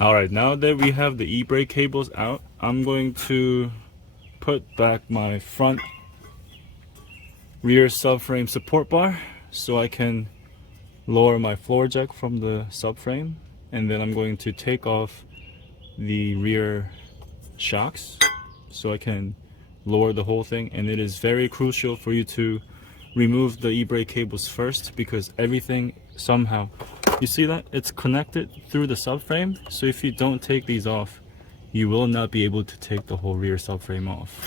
Alright, now that we have the e-brake cables out, I'm going to put back my front rear subframe support bar so I can lower my floor jack from the subframe, and then I'm going to take off the rear shocks so I can lower the whole thing. And it is very crucial for you to remove the e-brake cables first, because everything somehow, you see that it's connected through the subframe, so if you don't take these off, you will not be able to take the whole rear subframe off.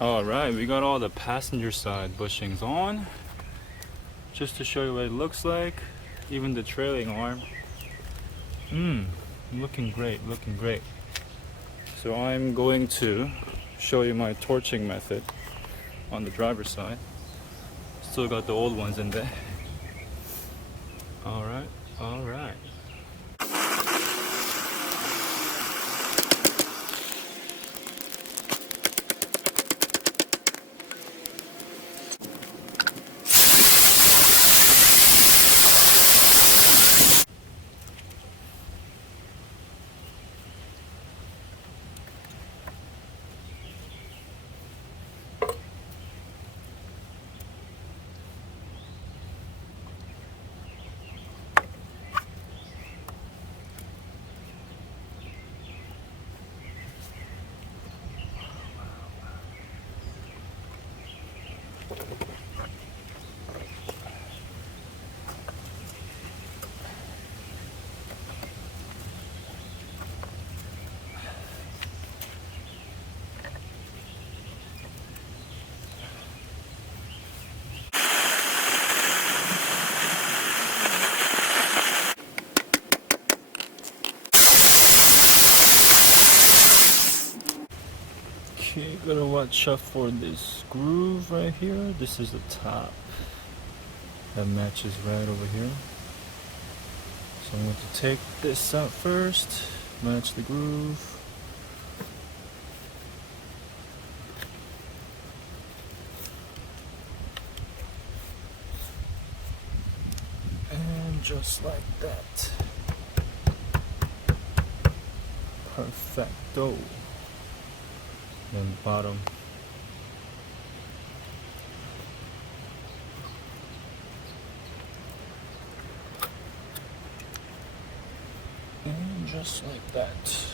Alright, we got all the passenger side bushings on, just to show you what it looks like. Even the trailing arm, looking great, looking great. So I'm going to show you my torching method on the driver's side. Still got the old ones in there. Alright, alright. Okay, gotta watch out for this groove right here. This is the top. that matches right over here. So I'm going to take this out first, match the groove. And just like that. Perfecto. Then bottom. And just like that.